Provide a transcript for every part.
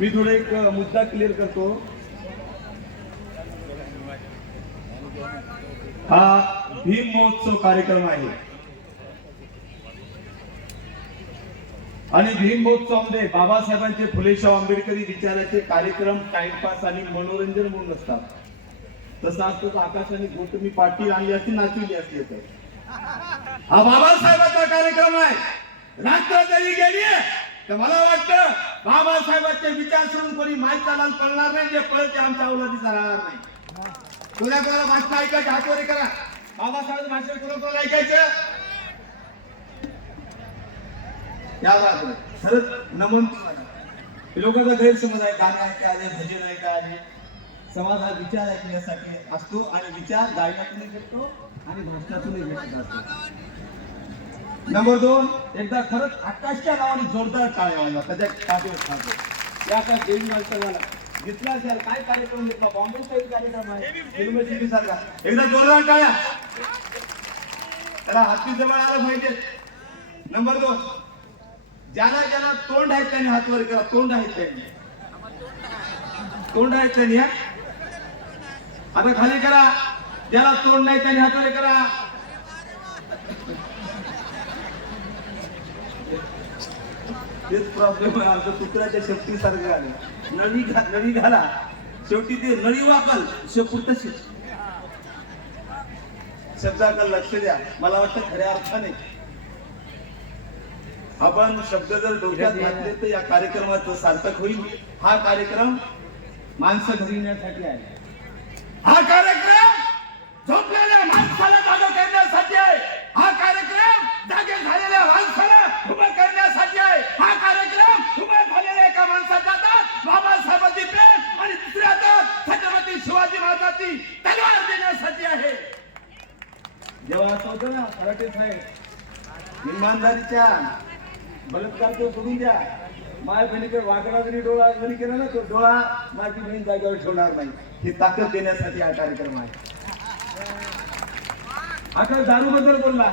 मी थोडा एक मुद्दा क्लिअर करतो. हा भीम महोत्सव कार्यक्रम आहे. आणि भीम महोत्सवामध्ये बाबासाहेबांचे फुलेशाह आंबेडकरी विचाराचे कार्यक्रम टाइमपास आणि मनोरंजन म्हणून असतात. तसं असतं तर आकाशाने मी पाटील आणली असती नाचविली असती तर. हा बाबासाहेबांचा कार्यक्रम आहे. रात्र जरी गेली तर मला वाटतं बाबासाहेबांचे विचार सोडून कोणी माहीत चालायला पडणार नाही जे पळते आमच्या अवलादीचा राहणार नाही. कोणा कोणाला भाषण ऐकायचं हातवरी करा. बाबासाहेब भाषण कोणा कोणाला ऐकायचं? या बात खरंच नमन लोकांचा गैरसमज आहे गाणे ऐका आले भजन ऐका आले. समाज हा विचार ऐकण्यासाठी असतो आणि विचार गायनातूनही भेटतो आणि भाषणातूनही भेटत. असतो नंबर दोन एकदा खरंच आकाशच्या नावाने जोरदार टाळ्या वाजवा. त्याच्या काठीवर खातो या आकाश देवी माणसाला घेतला असेल? काय कार्यक्रम घेतला? बॉम्बे स्टाईल कार्यक्रम आहे. युनिव्हर्सिटी सारखा. एकदा जोरदार टाळ्या. त्याला हाती जवळ आलं पाहिजे. नंबर दोन ज्याला ज्याला तोंड आहेत त्यांनी हात वर करा. तोंड आहेत त्यांनी. तोंड आहेत त्यांनी आता खाली करा. ज्याला तोंड नाही त्यांनी हात वर करा. तेच प्रॉब्लेम आहे. आमच्या कुत्र्याच्या शक्तीसारखं आलं नळी घा नळी घाला. शेवटी ते नळी वाकल. शेपूट तशीच शब्दाकडे लक्ष द्या. मला वाटतं खऱ्या अर्थाने. आपण शब्द जर डोक्यात घातले तर या कार्यक्रमाचं सार्थक होईल. हा कार्यक्रम माणसं घरी येण्यासाठी आहे. हा कार्यक्रम झोपलेल्या माणसाला जागा करण्यासाठी आहे हा कार्यक्रम जागे झालेल्या माणसाला उभं करण्यासाठी आहे हा कार्यक्रम उभं झालेल्या एका माणसाच्या हातात बाबासाहेबांची प्रेम आणि दुसऱ्या हातात छत्रपती शिवाजी महाराजांची तलवार देण्यासाठी आहे जेव्हा असं होतं ना मराठी साहेब इमानदारीच्या बलात्कार तो सोडून द्या. माय बहिणीकडे वाकडा जरी डोळा जरी केला ना तो डोळा माझी बहीण जागेवर ठेवणार नाही. ही ताकद देण्यासाठी हा कार्यक्रम आहे. आता दारू बद्दल बोलला.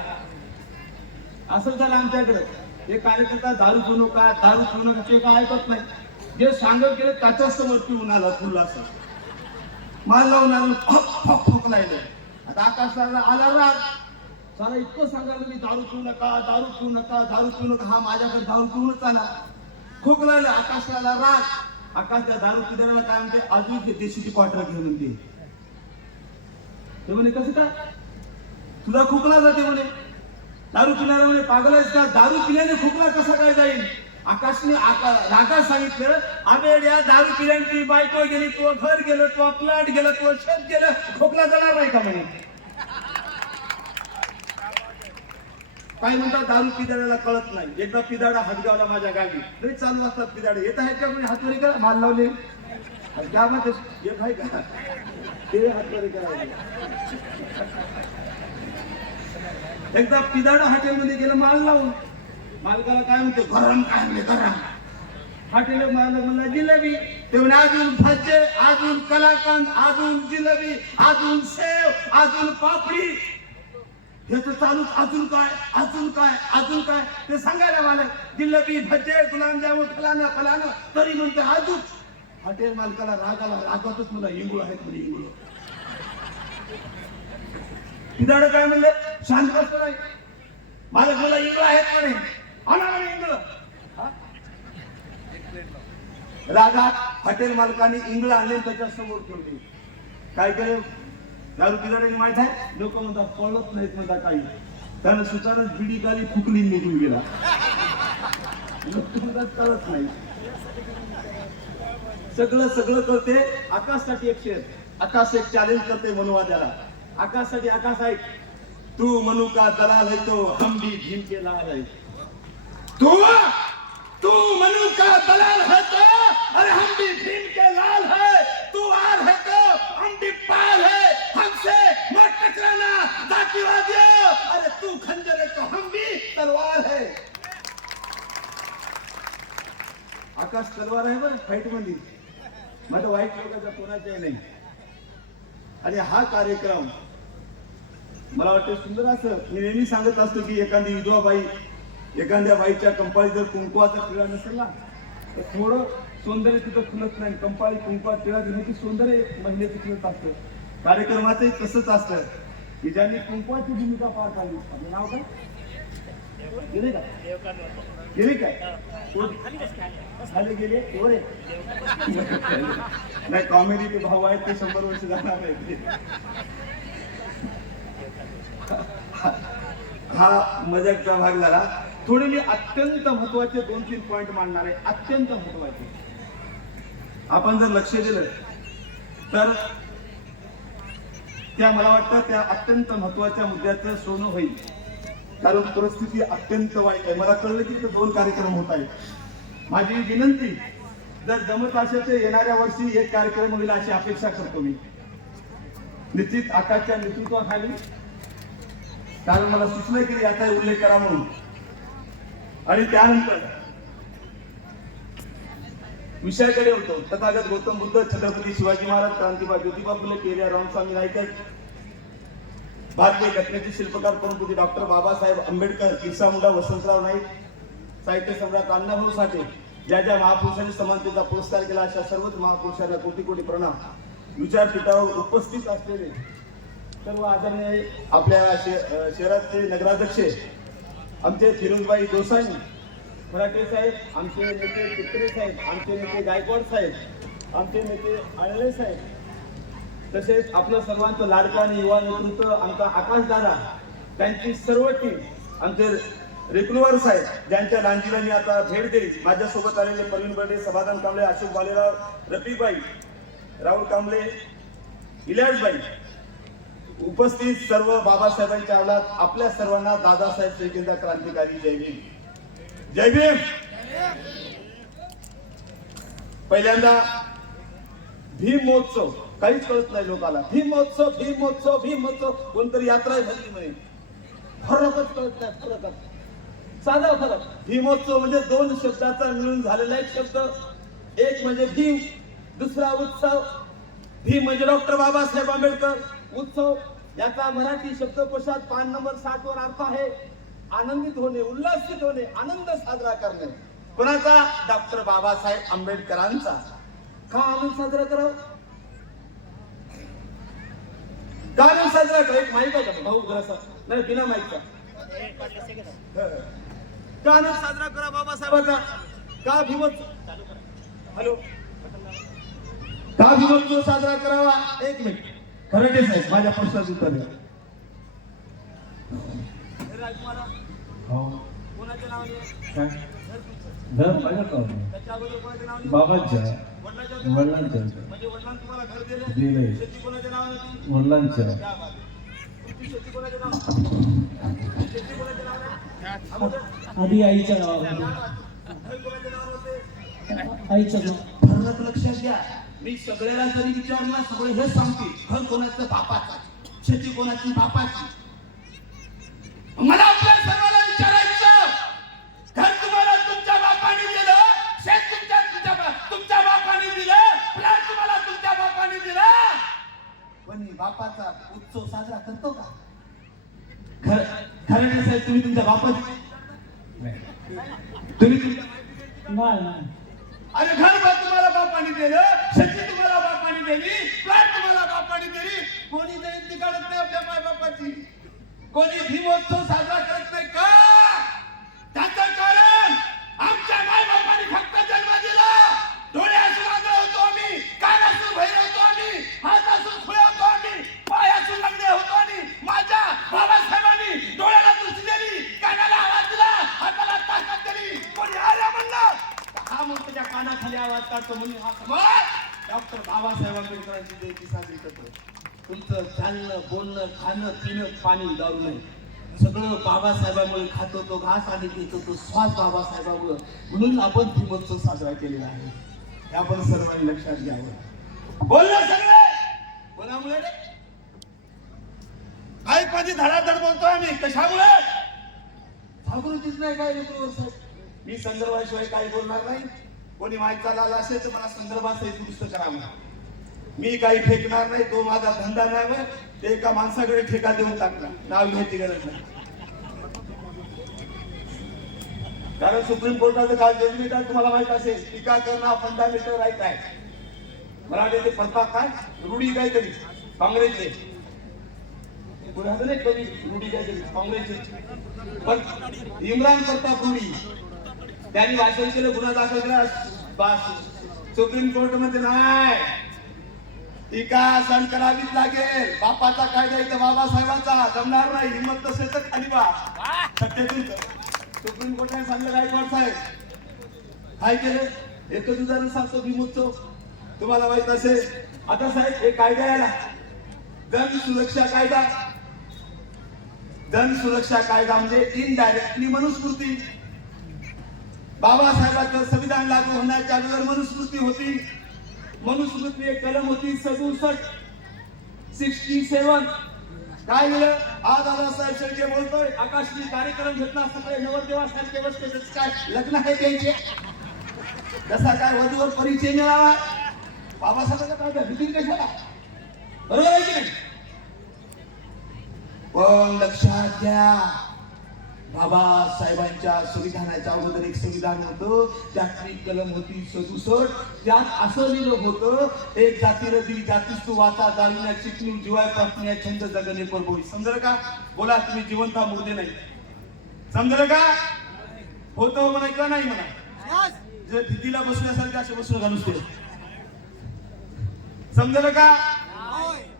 असं झालं आमच्याकडे. हे कार्यकर्ता दारू पिऊ का दारू पिऊ नका ते काय ऐकत नाही. जे सांगत गेले त्याच्याच समोर पिऊन आला फुलला असं माल लावून आलं फक फक फक लायलं आता आकाशाला आला राग. साला इतकं सांगायला मी दारू पिऊ नका दारू पिऊ नका दारू पिऊ नका. हा माझ्याकडे दारू पिऊनच आला खोकलायला आकाशाला राग. आकाश त्या दारू पिदाराला काय म्हणते? अजून ते देशीची क्वार्टर घेऊन दे ते म्हणे कसं काय? तुला खोकला जाते म्हणे. दारू पिणारा म्हणे पागल आहेस का? दारू पिल्याने खोकला कसा काय जाईल? आकाशने आका रागात सांगितलं आबेड्या दारू पिल्याने बायको गेली तो घर गेलं तो प्लॅट गेलं तो शेत गेलं. खोकला जाणार नाही का म्हणे? काय म्हणतात दारू पिदाड्याला कळत नाही. एकदा पिदाडा हातगावला माझ्या गावी. तरी चालू असतात पिदाडे. येत आहेत का कोणी? हातवरी करा. माल लावले. त्यामध्ये एक आहे का? ते हातवरी करायचे. एकदा पिदाडा हॉटेलमध्ये गेलं माल लावून. मालकाला काय म्हणते? गरम काय म्हणते गरम. हॉटेल मालक म्हणला जिलेबी. तेवढे अजून भजे अजून कलाकंद अजून जिलेबी अजून सेव अजून पापडी हे तर चालूच. अजून काय? अजून काय? अजून काय? ते सांगायला मालक जिलेबी भजे गुलाबजामुन फलाना फलाना तरी म्हणते अजून. हॉटेल मालकाला रागाला रागातच मला इंगुळ आहेत म्हणजे इंगुळ. पिदाड काय म्हणले? शांत बसतो नाही मालक मला इंगळ आहेत म्हणे. आणा म्हणे इंगळ. हा? रागात हॉटेल मालकाने इंगळ आणले त्याच्यासमोर ठेवली. काय केलं? दारू पिदाड्याने माहीत आहे? लोक म्हणतात कळत नाहीत म्हणता काही. त्यानं सुतानं बिडी काली फुकली निघून गेला. कळत नाही. सगळं सगळं करते आकाशसाठी एक शेर. आकाश एक चॅलेंज करते मनुवाद्याला आकाशसाठी आकाश आहे. तू मनु का दलाल है तो? हम भी भीम के लाल है तू? तू मनु का दलाल है तो? अरे हम भी भीम के लाल है तू आर है तो? हम भी पाल है जातिवादियों अरे तू खंजर है तो हम भी तलवार है। आकाश तलवार आहे बरं फाईटमध्ये माझं वाईट लोकांचा कोणाच्याही नाही। आणि हा कार्यक्रम। मला वाटतं सुंदर असं। मी नेहमी सांगत असतो की एखादी विधवा बाई एखाद्या बाईच्या कंपाळी जर कुंकवाचा पिळा नसेल ना तर थोडं सौंदर्य तिथं खुलत नाही. कंपाळी कुंकवा तिळा घेण्याची सौंदर्य महिलेचं खुलत असतं. कार्यक्रमाचंही तसंच असतं. की ज्यांनी कुंकवाची भूमिका पार पाडली आपलं नाव काय? गेले का? गेले काय? खाली गेले? ओरे नाही कॉमेडी ते भाऊ आहेत ते शंभर वर्ष जाणार नाही हा मजाकचा भाग झाला. थोडे मी अत्यंत महत्त्वाचे दोन तीन पॉइंट मांडणार आहे. अत्यंत महत्त्वाचे. आपण जर लक्ष दिलं तर त्या मला वाटतं त्या अत्यंत महत्त्वाच्या मुद्द्याचं सोनं होईल. कारण परिस्थिती अत्यंत वाईट आहे. मला कळलं की दोन कार्यक्रम होत आहेत. माझी विनंती जर जमत असेल तर येणाऱ्या वर्षी एक कार्यक्रम होईल अशी अपेक्षा करतो मी. निश्चित आकाशच्या नेतृत्वाखाली कारण मला सुचलं की याचा उल्लेख करा म्हणून. आणि त्यानंतर विषयाकडे होतो. तथागत गौतम बुद्ध छत्रपती शिवाजी महाराज क्रांतीबा ज्योतिबा फुले पेरिया रामस्वामी नायकर भारतीय घटनेचे शिल्पकार परमपूज्य डॉक्टर बाबासाहेब आंबेडकर किरसा मुंडा वसंतराव नाईक साहित्य सम्राट अण्णाभाऊ साठे ज्या ज्या महापुरुषांनी समानतेचा पुरस्कार केला अशा सर्वच महापुरुषांना कोटी कोटी प्रणाम. विचारपीठावर उपस्थित असलेले सर्व आदरणीय आपल्या शे- शहराचे नगराध्यक्ष आमचे फिरोजबाई दोसांनी फराटे साहेब आमचे नेते चित्रे साहेब आमचे नेते गायकवाड साहेब आमचे नेते आळले साहेब. तसेच आपलं सर्वांचं लाडका आणि युवा नेतृत्व आमचा आकाश दादा त्यांची सर्व टीम आमचे रेकुलवार साहेब ज्यांच्या लांजीला मी आता भेट देईल. माझ्यासोबत आलेले प्रवीण बर्डे समाधान कांबळे अशोक बालेराव रफीबाई राहुल कांबळे इलियासबाई उपस्थित सर्व बाबासाहेबांच्या आवलात आपल्या सर्वांना दादासाहेब शेकेंद्र क्रांतिकारी जय जय भीम. पहिल्यांदा भीम महोत्सव काहीच कळत नाही लोकांना. भीम महोत्सव भीम महोत्सव भीम महोत्सव कोणतरी यात्रा झाली म्हणे. फरकच कळत नाही फरकच. साधा फरक. भीमोत्सव म्हणजे दोन शब्दाचा मिळून झालेला एक शब्द. एक म्हणजे भीम दुसरा उत्सव. भीम म्हणजे डॉक्टर बाबासाहेब आंबेडकर. उत्सव. याचा मराठी शब्दकोशात पान नंबर सात वर अर्थ आहे. आनंदित होणे उल्हासित होणे आनंद साजरा करणे. कोणाचा? डॉक्टर बाबासाहेब आंबेडकरांचा. का आनंद साजरा करावा? का आनंद साजरा करा एक माहिती आहे का भाऊ जरासा नाही बिना माहीत का आनंद साजरा करा बाबासाहेबांचा? का भीमत हॅलो. का भीमोत्सव साजरा करावा? एक मिनिट. खरडे साहेब माझ्या प्रश्नाचं उत्तर द्या. हो. कोणाच्या नावाने काय? घर माझ्या का त्याच्या अगोदर कोणाच्या नावाने बाबांच्या. वडिलांच्या. वडिलांच्या. म्हणजे वडिलांनी तुम्हाला घर दिलं दिलंय. शेती कोणाच्या नावाने होती? वडिलांच्या. त्या बाजूला. तुमची शेती कोणाच्या नावाने? शेती कोणाच्या नावाने? अगोदर आधी आईच्या घर कोणाच्या नावाने होते? आईच्या गाव फरक लक्षात घ्या. मी सगळ्याला जरी विचारलं सगळे हे सांगते घर कोणाचं बापाचं शेती कोणाची बापाची मला बापाचा उत्सव साजरा करतो का? खरं खरं साहेब तुम्ही तुमच्या बापाची तुम्ही नाही नाही. अरे घर बा तुम्हाला बापाने दिलं शेती तुम्हाला बापाने दिली प्लॅट तुम्हाला बापाने दिली. कोणी जयंती काढत नाही आपल्या माय बापाची कोणी भीमोत्सव साजरा करत नाही का? त्याचं कारण आवाज काढतो म्हणून हा समाज. डॉक्टर बाबासाहेब आंबेडकरांची जयंती साजरी करतो. तुमचं चालणं बोलणं खाणं पिणं पाणी दारू नाही. सगळं बाबासाहेबांमुळे खातो तो घास आणि पितो तो श्वास बाबासाहेबामुळे. म्हणून आपण भीमोत्सव साजरा केलेला आहे. हे आपण सर्वांनी लक्षात घ्यावं. बोललं सगळे! कोणामुळे रे. काय कधी धडाधड बोलतो आम्ही. कशामुळे? जागृतीच नाही काय मी संदर्भाशिवाय काही बोलणार नाही. कोणी माहीत आला असेल तर मला संदर्भात दुरुस्त करावं मी काही फेकणार नाही तो माझा धंदा नाही बरं. ते एका माणसाकडे ठेका देऊन टाकला नाव घ्यायची गरज नाही. कारण सुप्रीम कोर्टाचं काल जजमेंट आहे तुम्हाला माहीत असेल टीका करणं हा फंडामेंटल राईट आहे. मराठीचे पडतात काय? रूढी काहीतरी. काँग्रेसचे. कोणी नाही रूढी काहीतरी. काँग्रेसचे. पण इम्रान प्रताप रूढी त्यांनी वाचन केलं गुन्हा दाखल केला. सुप्रीम कोर्टमध्ये नाही. टीका सण करावीच लागेल. बापाचा कायदा इथं बाबासाहेबांचा. जमणार नाही. हिंमत नसेल तर खाली बा. सत्तेतून सुप्रीम कोर्टाने सांगलं गायकवाड साहेब काय केलं? एकच उदाहरण सांगतो भीमोत्सव तुम्हाला माहीत असेल. आता साहेब हे कायदा आहे ना. जन सुरक्षा कायदा. जन सुरक्षा कायदा म्हणजे इनडायरेक्टली मनुस्मृती. बाबासाहेबांचं संविधान लागू होण्याच्या अगोदर मनुस्मृती होती. मनुस्मृती एक कलम होती सदुसष्ट. Sixty seven. काय लिहिलं? आज दादासाहेब शेळके बोलतोय. आकाशनी कार्यक्रम घेतला सगळे नवरदेवासारखे बसते काय लग्न आहे त्यांचे? जसा काय वधूवर परिचय मिळावा? बाबासाहेबांचा काय भीती कशाला? बरोबर आहे की नाही? पण लक्षात घ्या. बाबासाहेबांच्या संविधानाच्या अगोदर एक संविधान होतं. त्यात एक कलम होती सदुसष्ट. त्यात असं लिहिलं होतं एक जातीला दिली जातीस तू वाचा जाणण्या शिकणी जीवाय प्राप्त छंद जगणे परभोई. समजलं का बोला तुम्ही जिवंता मुर्दे नाही. समजलं का होतं म्हणा किंवा नाही म्हणा. जे भीतीला बसण्यासारखे असे बसून घालूच ते समजलं का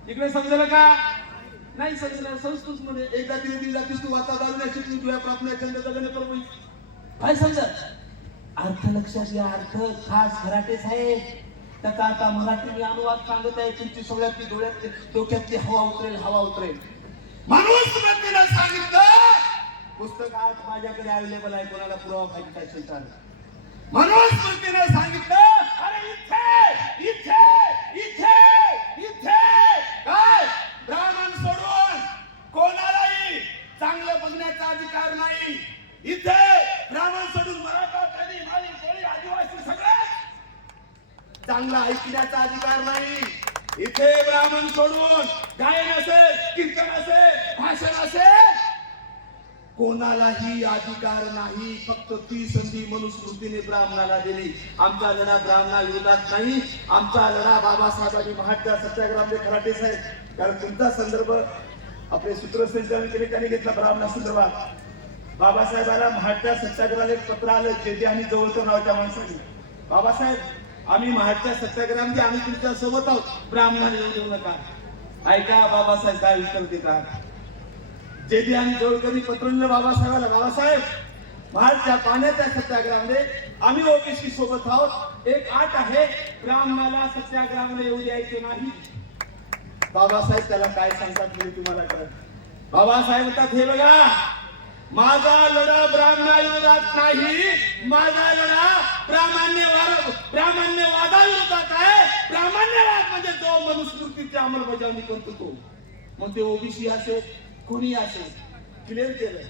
इकडे समजलं का नाही समजलं संस्कृत मध्ये एकदा तिने दिली जातीस तू वाचा जाणण्या शिकणी जीवाय प्राप्त छंद जगणे परभोई काय समजत अर्थ लक्षात घ्या अर्थ खास घराटेच साहेब. त्याचा आता मराठी मी अनुवाद सांगत आहे तुमची सगळ्यातली डोळ्यातली डोक्यातली हवा उतरेल हवा उतरेल. माणूस व्यक्तीला सांगितलं पुस्तक आज माझ्याकडे अवेलेबल आहे कोणाला पुरावा पाहिजे काय तर माणूस सांगितलं अरे इथे इथे इथे इथे काय ब्राह्मण सोडून कोणालाही चांगलं बघण्याचा अधिकार नाही. इथे ब्राह्मण सोडून मराठा कधी माळी कोळी आदिवासी सगळे चांगला ऐकण्याचा अधिकार नाही. इथे ब्राह्मण सोडून गायन असेल कीर्तन असेल भाषण असेल कोणालाही अधिकार नाही. फक्त ती संधी मनुस्मृतीने ब्राह्मणाला दिली. आमचा लढा ब्राह्मणा विरोधात नाही. आमचा लढा बाबासाहेबांनी महात्मा सत्याग्रहामध्ये खराटे साहेब. कारण तुमचा संदर्भ आपले सूत्रसंचालन केले त्यांनी घेतला ब्राह्मणा संदर्भात बाबासाहेबांना महात्मा सत्याग्रहाला एक पत्र आलं जेथे आणि जवळचं नावाच्या माणसाने. बाबासाहेब आम्ही महात्मा सत्याग्रहामध्ये आम्ही तुमच्यासोबत आहोत. ब्राह्मणाने येऊ देऊ नका. ऐका बाबासाहेब काय उत्तर देतात? जेदी आणि जोडकरी पत्रंग बाबासाहेबाला बाबासाहेब महाडच्या पाण्याच्या सत्याग्रहामध्ये आम्ही ओबीसी सोबत आहोत. एक आठ आहे ब्राह्मणाला सत्याग्रहामध्ये येऊ द्यायचे नाही. बाबासाहेब त्याला काय सांगतात मी तुम्हाला कळत बाबासाहेब म्हणतात हे बघा माझा लढा ब्राह्मणाविरोधात नाही माझा लढा प्रामाण्यवाद प्रामाण्यवादाविरोधात आहे. प्रामाण्यवाद म्हणजे जो मनुस्मृतीची अंमलबजावणी करतो तो. मग ते ओबीसी असेल कोणी असेल क्लिअर केलं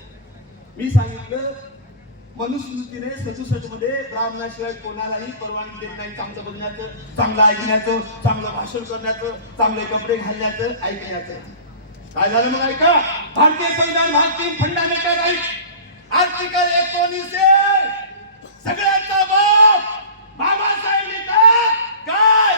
मी सांगितलं मनुस्मृतीने सदुसष्टमध्ये ब्राह्मणाशिवाय कोणालाही परवानगी देत नाही. चांगलं बघण्याचं चांगलं ऐकण्याचं चांगलं भाषण करण्याचं चांगले कपडे घालण्याचं ऐकण्याचं. काय झालं मग ऐका? भारतीय संविधान भारतीय फंडामेंटल राईट. आर्टिकल एकोणीस सगळ्यांचा बाप बाबासाहेब लिहितात काय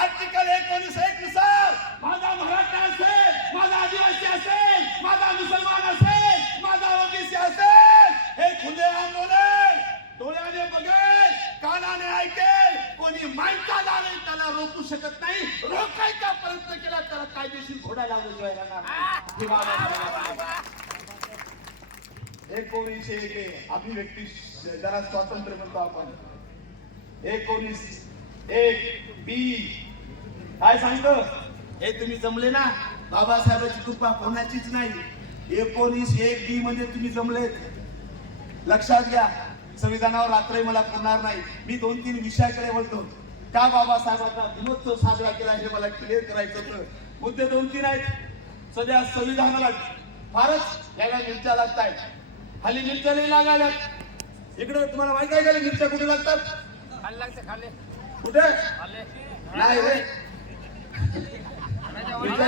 आर्टिकल एकोणीस एक नुसार माझा मराठा असेल माझा आदिवासी असेल माझा मुसलमान असेल माझा ओबीसी असेल हे खुले आंदोलन डोळ्याने बघेल कानाने ऐकेल कोणी माहिती नाही त्याला रोखू शकत नाही. रोखायचा प्रयत्न केला त्याला कायदेशीर घोडा जायला बाबा एकोणीसशे एक अभिव्यक्ती जरा स्वातंत्र्य म्हणतो आपण. एकोणीस एक बी. काय सांगतो? हे तुम्ही जमले ना? बाबासाहेबांची कृपा कोणाचीच नाही. एकोणीस एक बी मध्ये तुम्ही जमलेत. लक्षात घ्या. संविधानावर रात्रही मला पुरणार नाही. मी दोन तीन विषयाकडे बोलतो का बाबासाहेबांचा दिनोत्सव साजरा केला हे मला क्लिअर करायचं होतं. मुद्दे दोन तीन आहेत. सध्या संविधानाला फारच याला मिरच्या लागत आहेत खाली मिरच्या नाही लागायल्यात. इकडे तुम्हाला माहिती आहे का मिरच्या कुठे लागतात? खाली लागते खाली. कुठे? नाही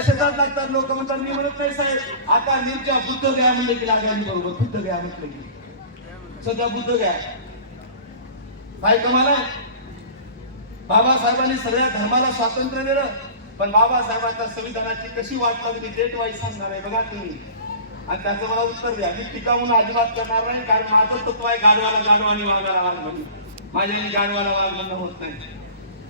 शेतात लागतात. लोक म्हणतात मी म्हणत नाही साहेब. आता मिरच्या बुद्ध गया म्हणले की लागायला बरोबर. बुद्ध गया म्हटलं की. सध्या बुद्ध घ्या काय कमाल आहे. बाबासाहेबांनी सगळ्या धर्माला स्वातंत्र्य दिलं पण बाबासाहेबांच्या संविधानाची कशी वाट लागली डेट वाईज सांगणार आहे. बघा तुम्ही. आणि त्याचं मला उत्तर द्या. मी टीका म्हणून अजिबात करणार नाही कारण माझं तत्व आहे गाडवाला गाडवानी वागायला वाघ म्हणून. माझ्या गाडवाला वाघ म्हणणं होत नाही.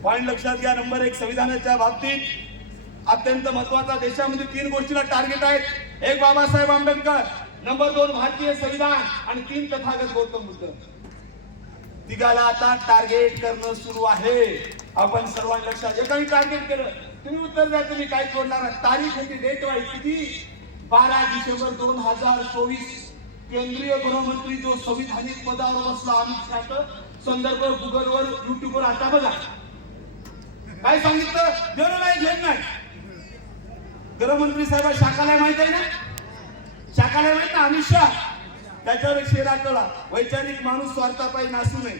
पॉईंट लक्षात घ्या. नंबर एक संविधानाच्या बाबतीत अत्यंत महत्त्वाचा देशामध्ये तीन गोष्टीला टार्गेट आहेत. एक बाबासाहेब आंबेडकर नंबर दोन भारतीय संविधान आणि तीन तथागत गौतम बुद्ध. तिघाला आता टार्गेट करणं सुरू आहे. आपण सर्वांनी लक्षात एकाने टार्गेट केलं तुम्ही उत्तर द्या तुम्ही काय सोडणार? तारीख होती डेट वाईज किती? बारा डिसेंबर दोन हजार चोवीस. केंद्रीय गृहमंत्री जो संविधानिक पदावर बसला अमित शहाचं संदर्भ गुगलवर युट्यूबवर आता बघा. काय सांगितलं? देणं नाही घेत नाही. गृहमंत्री साहेब शाखाला माहीत आहे ना? शाखाला माहीत ना अमित शहा त्याच्यावर एक शेर आठवला वैचारिक माणूस स्वार्थापायी नासू नये.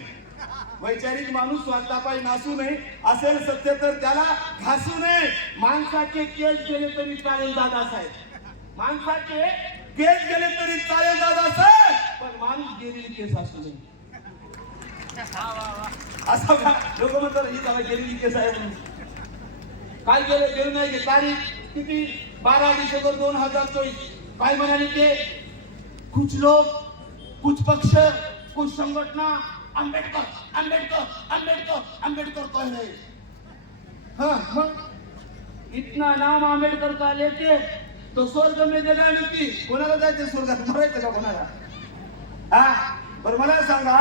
वैचारिक माणूस स्वार्थापायी नासू नये. असेल सत्य तर त्याला घासू नये. माणसाचे केस गेले तरी चालेल दादा साहेब माणसाचे केस गेले तरी चालेल दादा साहेब पण माणूस गेलेली केस असू नये. असं का? लोक म्हणतात ही त्याला गेलेली केस आहे म्हणून. काय केलं गेलं नाही तारीख किती? बारा डिसेंबर दोन हजार चोवीस. काय म्हणाले ते? कुछ लोग कुछ पक्ष कुछ संघटना आंबेडकर आंबेडकर आंबेडकर आंबेडकर कह रहे। हाँ इतना नाम आंबेडकर का लेके तो स्वर्ग में देणार की। कोणाला जायचं स्वर्गात? मरायचं का कोणाला? हा? बरं मला सांगा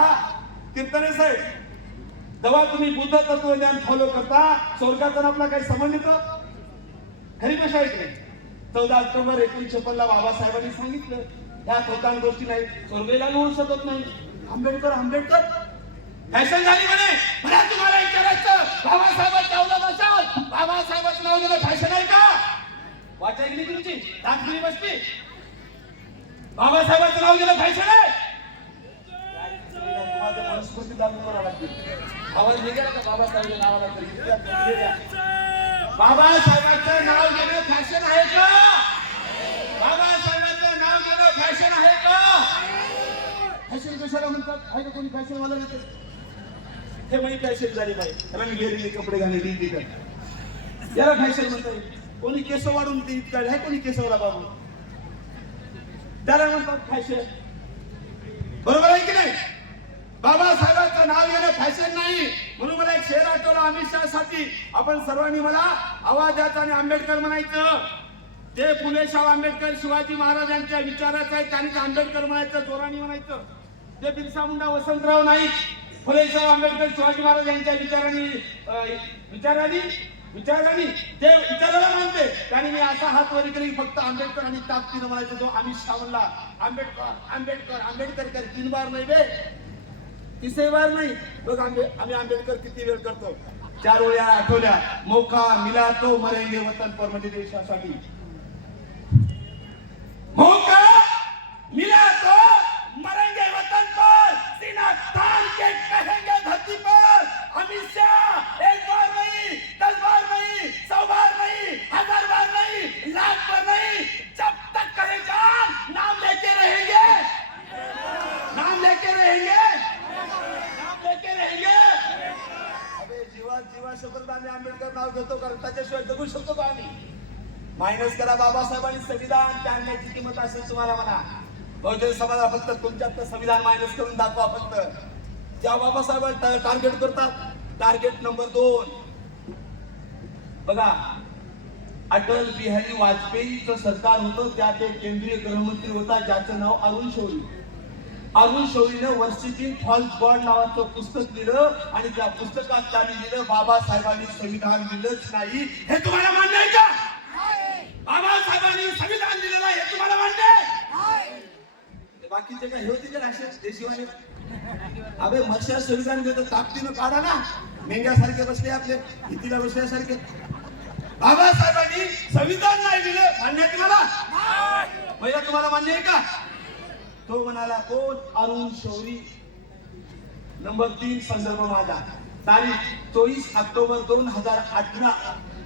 कीर्तने साहेब जेव्हा तुम्ही बुद्ध तत्वज्ञान फॉलो करता स्वर्गाचा आपला काही संबंध येतो? खरी गोष्ट आहे चौदा ऑक्टोबर एकोणीसशे ला बाबासाहेबांनी सांगितलं या थोकान गोष्टी नाही स्वर्गेला मिळू शकत नाही. आंबेडकर आंबेडकर. फॅशन झाली म्हणे. मला तुम्हाला विचारायचं बाबासाहेबांच्या अवलंबाच्या बाबासाहेबांचं नाव दिलं फॅशन आहे का? वाचायली नाही तुमची दाखली बसली बाबासाहेबांचं नाव दिलं फॅशन आहे. माझं मनुस्मृती दाखल आवाज निघेल का बाबासाहेबांच्या नावाला तरी? बाबासाहेबांचं नाव घेणं फॅशन आहे का? बाबासाहेबांचं नाव घेणं फॅशन आहे का? फॅशन कशाला म्हणतात? आहे का कोणी फॅशन वाला नाही हे म्हणजे फॅशन झाली पाहिजे रंग गेलेले कपडे घालेली तिथं. याला फॅशन म्हणता येईल कोणी केस वाढून ते इतकाळे आहे. कोणी केसवाला बाबू? त्याला म्हणतात फॅशन बरोबर आहे की नाही? बाबासाहेबांचं नाव घेणं फॅशन नाही. म्हणून मला एक शेर आठवला अमित शहासाठी आपण सर्वांनी मला आवाज द्यायचा आणि आंबेडकर म्हणायचं. ते फुले शाह आंबेडकर शिवाजी महाराजांच्या विचाराचं आहे त्यांनी ते आंबेडकर म्हणायचं जोरानी म्हणायचं. ते बिरसा मुंडा वसंतराव नाईक फुले शाह आंबेडकर शिवाजी महाराज यांच्या विचारांनी विचारांनी विचारांनी जे विचाराला मानते. त्याने मी असा हात वर केली फक्त आंबेडकर आणि ताकदीनं म्हणायचं जो अमित शाह म्हणला आंबेडकर आंबेडकर आंबेडकर तीन बार नाही बे. तिसरी वार नाही. बघ आंबे आम्ही आंबेडकर किती वेळ करतो? चार वेळा आठवल्या. मोका मिला तो मरेंगे वतन पर देशासाठी मौका मिला तो मरेंगे वतन पर सीना तान के कहेंगे धरती पर अमित शाह एक बार नहीं दस बार नहीं सौ बार नहीं हजार बार नहीं लाख बार नहीं जब तक कहेगा नाम लेके रहेंगे नाम लेके रहेंगे नाम लेके रहेंगे अबे जीवा जीवा शपथ आम्ही देतो कारण त्याच्याशिवाय जगू शकतो का आम्ही? मायनस करा बाबासाहेबांनी संविधान. त्या किंमत असेल तुम्हाला म्हणा. बहुजन समाजा फक्त तुमच्यात संविधान मायनस करून दाखवा फक्त. ज्या बाबासाहेबांना टार्गेट करतात टार्गेट नंबर दोन. बघा अटल बिहारी वाजपेयीचं सरकार होतं त्यात एक केंद्रीय गृहमंत्री होता ज्याचं नाव अरुण शौरी. अरुण शौरीनं वर्षिकीन फॉल्स गॉड नावाचं पुस्तक लिहिलं आणि त्या पुस्तकात त्यांनी लिहिलं बाबासाहेबांनी संविधान लिहिलंच नाही. हे तुम्हाला मान्य आहे का? बाबासाहेबांनी संविधान लिहिलेलं आहे हे तुम्हाला मान्य आहे? बाकीचे काय हे होते का राष्ट्रीय देशीवाले? अबे मक्षा संविधान देतो ताकदीनं काढा ना. मेंढ्यासारखे बसले आपले भीतीला बसल्यासारखे. बाबासाहेबांनी संविधान नाही दिलं मान्य आहे तुम्हाला? पहिला तुम्हाला मान्य आहे का? तो म्हणाला कोण? अरुण शौरी. नंबर तीन संदर्भ माझा. तारीख चोवीस ऑक्टोबर दोन हजार अठरा.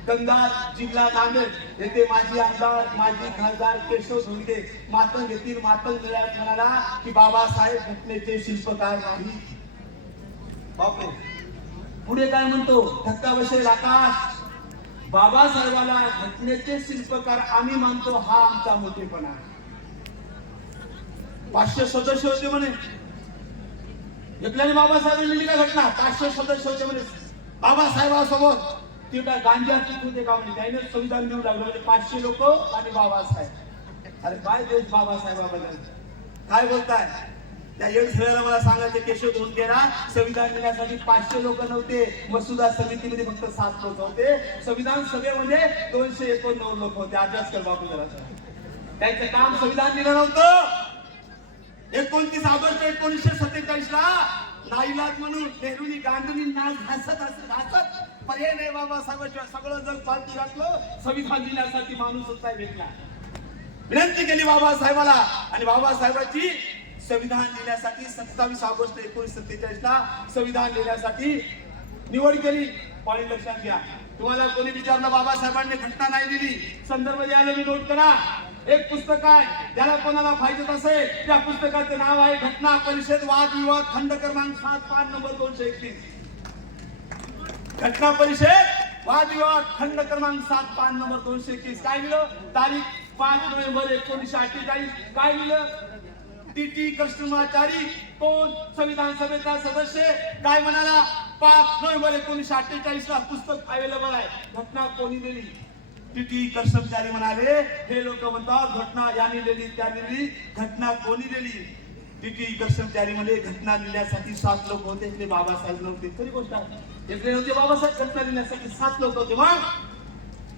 कंदार जिल्हा नांदेड. येथे माझी आमदार माजी खासदार केशव धोंडे मातंग येथील मातंग निळ्यात म्हणाला की बाबासाहेब घटनेचे शिल्पकार नाही. बापरे. पुढे काय म्हणतो? धक्का बसेल आकाश. बाबासाहेबाला घटनेचे शिल्पकार आम्ही मानतो हा आमचा मोठेपणा आहे. पाचशे सदस्य होते म्हणे. एकल्याने बाबासाहेबांनी लिहिली का घटना पाचशे सदस्य होते म्हणे. बाबासाहेबासोबत ते काय गांजा होते का म्हणजे त्याने संविधान देऊ लागलं म्हणजे पाचशे लोक आणि बाबासाहेब. अरे काय देश बाबासाहेबाबद्दल? काय बोलताय? त्या येडसळ्याला मला सांगायचं केशव धोंड गेला संविधान देण्यासाठी पाचशे लोक नव्हते. मसुदा समितीमध्ये फक्त सात लोक होते. संविधान सभेमध्ये दोनशे एकोणनव्वद लोक होते. अभ्यास कर बापू जरा. त्यांचं काम संविधान दिलं नव्हतं. एकोणतीस ऑगस्ट एकोणीसशे सत्तेचाळीस ला नाईलाज म्हणून नेहरूनी गांधींनी नाच हसत हसत हसत पर्याय नाही बाबा सगळं जर पालती घातलं संविधान दिण्यासाठी माणूस होता भेटला. विनंती केली बाबासाहेबाला आणि बाबासाहेबांची संविधान लिहिण्यासाठी सत्तावीस ऑगस्ट एकोणीसशे सत्तेचाळीस ला संविधान लिहिण्यासाठी निवड केली. पॉईंट लक्षात घ्या. तुम्हाला कोणी विचारलं बाबासाहेबांनी घटना नाही दिली. संदर्भ द्यायला मी नोट करा. एक पुस्तक आहे ज्याला कोणाला पाहिजे असेल त्या पुस्तकाचे नाव आहे घटना परिषद वाद विवाद खंड क्रमांक सात पाच नंबर दोनशे एकतीस. घटना परिषद वादविवाद खंड क्रमांक सात पाच नंबर दोनशे एकतीस. काय लिहिलं? तारीख पाच नोव्हेंबर एकोणीशे अठ्ठेचाळीस. काय लिहिलं? टी टी कृष्णमाचारी कोण? संविधान सभेचा सदस्य. काय म्हणाला? पाच नोव्हेंबर एकोणीसशे अठ्ठेचाळीस ला पुस्तक अवेलेबल आहे घटना कोणी दिली? टी टी म्हणाले हे लोक म्हणतात घटना यांनी दिली त्या दिली घटना कोणी दिली टीटी कर्मचारी म्हणजे घटना लिहिण्यासाठी सात लोक होते ते बाबासाहेब नव्हते. खरी गोष्ट आहे. एकले नव्हते बाबासाहेब घटना लिहिण्यासाठी सात लोक होते. मग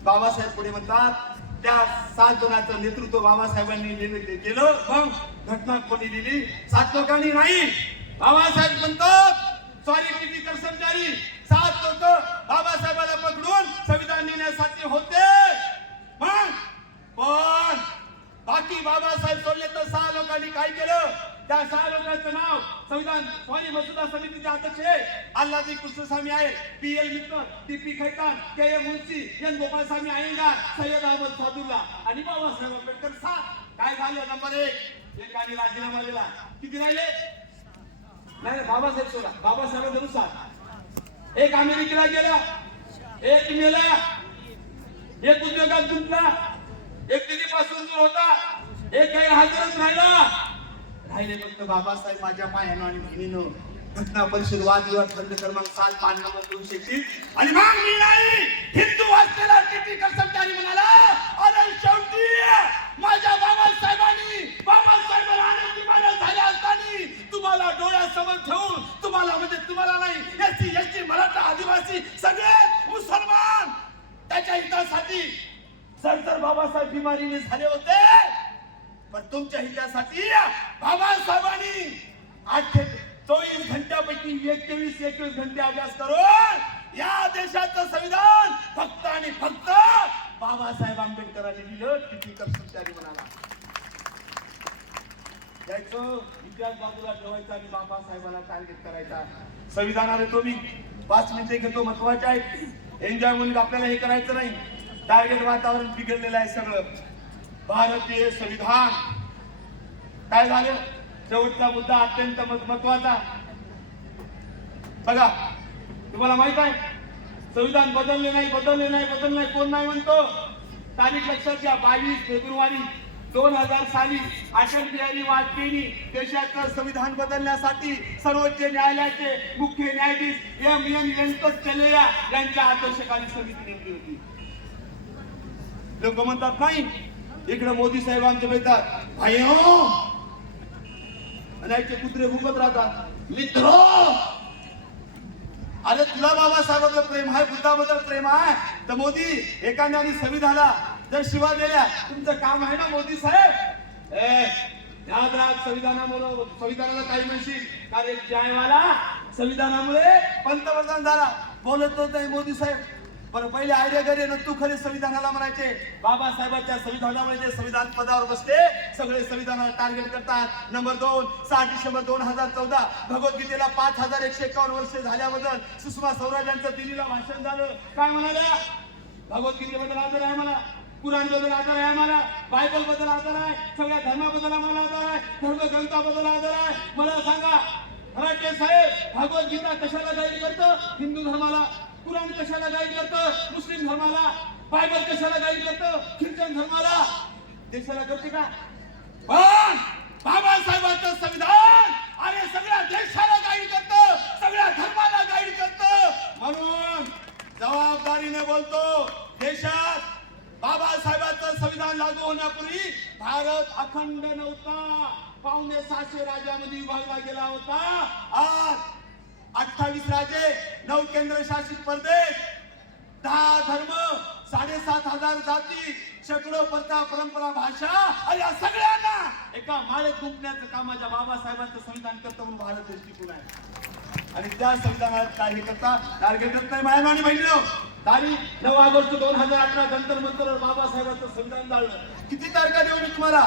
बाबासाहेब पुढे म्हणतात त्या सात जणांचं नेतृत्व बाबासाहेबांनी निर्णय केलं. मग घटना कोणी लिहिली? सात लोकांनी नाही. बाबासाहेब म्हणतात सॉरी टीटी कर्मचारी सात लोक बाबासाहेबांना पकडून संविधान लिहिण्यासाठी होते. पण पण बाकी बाबासाहेब सोडले तर सहा लोकांनी काय केलं? त्या सहा लोकांचं नाव संविधान स्वामी मसुदा समितीचे अध्यक्ष आहे आल्हादी कृष्णस्वामी आहे. P L Mittal T P Khaitan K M Munshi N Gopalaswami Ayyangar Syed Ahmad Saadulla आणि बाबासाहेब आंबेडकर सात. काय झालं? नंबर एक. एकाने राजीनामा दिला. किती राहिले? नाही बाबासाहेब सोडा. बाबासाहेब धरून सात एक अमेरिकेला गेला एक मेला एक उद्योगात गुंतला एक दिदीपासून दूर होता एक काही हजरच राहिला. राहिले फक्त बाबासाहेब माझ्या मायानं आणि बहिणीनं. घटना परिषद वादविवाद खंड क्रमांक सात पाच नंबर दोनशे तीन आणि मग मी नाही हिंदू वाचलेला टिटी कर्मचारी म्हणाला अरे शेवटी माझ्या बाबासाहेबांनी बाबा तुम्हाला डोळ्यासमोर ठेवून तुम्हाला म्हणजे तुम्हाला नाही एसटी एसटी मराठा आदिवासी सगळे मुसलमान. त्याच्या हितासाठी जर तर बाबासाहेब बिमारीने झाले होते पण तुमच्या हितासाठी बाबासाहेबांनी आठ चोवीस घंट्यापैकी एकवीस एकवीस घंटे अभ्यास करून या देशाचं संविधान फक्त आणि फक्त बाबासाहेब आंबेडकरांनी लिहिलं. टिटी कर्मचारी म्हणाला. यायचं. इतिहास बाजूला ठेवायचा आणि बाबासाहेबाला टार्गेट करायचा. संविधानाने तो मी पाच मिनिटे घेतो. महत्त्वाचे आहेत एन्जॉय म्हणून आपल्याला हे करायचं नाही. टार्गेट वातावरण बिघडलेलं आहे सगळं. भारतीय संविधान. काय झालं? शेवटचा मुद्दा अत्यंत महत्त्वाचा. बघा तुम्हाला माहीत आहे संविधान बदलले नाही बदलले नाही बदलले नाही कोण नाही म्हणतो? तारीख लक्षात घ्या बावीस फेब्रुवारी. दोन हजार साली अटल बिहारी वाजपेयी देशाचं संविधान बदलण्यासाठी सर्वोच्च न्यायालयाचे मुख्य न्यायाधीश एम एन व्यंकट चलेया यांच्या अध्यक्षकाली समिती नेमली होती. लोक म्हणतात नाही इकडे मोदी साहेब आमचे म्हणतात भाई हो. याचे कुत्रे भुकत राहतात. मित्र अरे तुला बाबासाहेबांचं प्रेम आहे बुद्धाबद्दल प्रेम आहे. तर मोदी एखाद्याने संविधानाला जर शिवा दिल्या तुमचं काम आहे ना मोदी साहेब? ए याद राख संविधानामुळे संविधानाला काही म्हणशील? कारण जायवाला संविधानामुळे पंतप्रधान झाला. बोलत होत मोदी साहेब. पण पहिले आयडिया गरे तू खरे संविधानाला म्हणायचे. बाबासाहेबांच्या संविधानामुळे जे संविधान पदावर बसते सगळे संविधानाला टार्गेट करतात. नंबर दोन सहा डिसेंबर दोन हजार चौदा भगवद्गीतेला पाच हजार एकशे एकावन्न वर्ष झाल्याबद्दल सुषमा स्वराज यांचं दिल्लीला भाषण झालं. काय म्हणाल्या? भगवद्गीतेबद्दल आदर आहे मला. कुराणबद्दल आदर आहे आम्हाला बायबलबद्दल आधार आहे सगळ्या धर्माबद्दल आम्हाला आधार आहे धर्मग्रंथाबद्दल आधार आहे. मला सांगा मराठे साहेब भगवद्गीता कशाला गाईड करतं? हिंदू धर्माला. कुराण कशाला गाईड करतं? मुस्लिम धर्माला. बायबल कशाला गाईड करतं? ख्रिश्चन धर्माला. देशाला करते का? पण बाबासाहेबांचं संविधान अरे सगळ्या देशाला गाईड करतं सगळ्या धर्माला गाईड करतं. म्हणून जबाबदारीने बोलतो देशात बाबासाहेबांचं संविधान लागू होण्यापूर्वी भारत अखंड नव्हता. पावणे सहाशे राज्यामध्ये विभागला गेला होता. आज अठ्ठावीस राज्ये नऊ केंद्र शासित प्रदेश दहा धर्म साडेसात हजार जाती शेकडो प्रथा परंपरा भाषा आणि या सगळ्यांना एका माळेत गुंपण्याचं काम माझ्या बाबासाहेबांचं संविधान करतो म्हणून भारत देश टिकून आहे. आणि त्या संविधानात काय हे करता टार्गेट करत नाही. माया आणि बहिणी तारीख नऊ ऑगस्ट दोन हजार अठरा नंतर मंतर बाबासाहेबांचं संविधान जाळलं. किती तारखा देऊ मी तुम्हाला?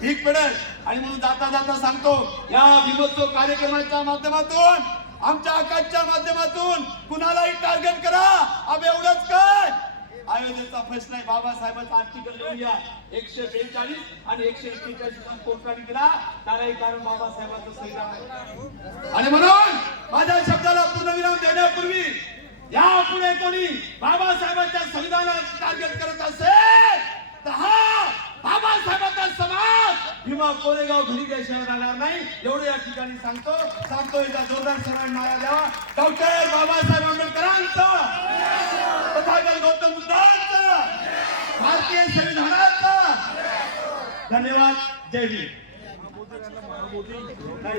ठीक पडेल आणि म्हणून जाता जाता सांगतो या भीमोत्सव कार्यक्रमाच्या माध्यमातून आमच्या आकाशच्या माध्यमातून कुणालाही टार्गेट करा. अब एवढंच काय? अयोध्येचा प्रश्न आहे. बाबासाहेबांचा आर्टिकल लिहूया एकशे बेचाळीस आणि एकशे एक्केचाळीस कोर्टाने केला त्यालाही कारण बाबासाहेबांचं संविधान आणि म्हणून माझ्या शब्दाला पूर्णविराम देण्यापूर्वी यापुढे कोणी बाबासाहेबांच्या संविधानात टार्गेट करत असेल तर हा बाबासाहेबांचा समाज! भीमा कोरेगाव घरी गेल्याशिवाय राहणार नाही. एवढं या ठिकाणी सांगतो. सांगतो एकदा जोरदार सरांनी नारा द्यावा. डॉक्टर बाबासाहेब आंबेडकरांचा! तथागत गौतम बुद्धांचा! भारतीय संविधानाचा! धन्यवाद. जय भीम.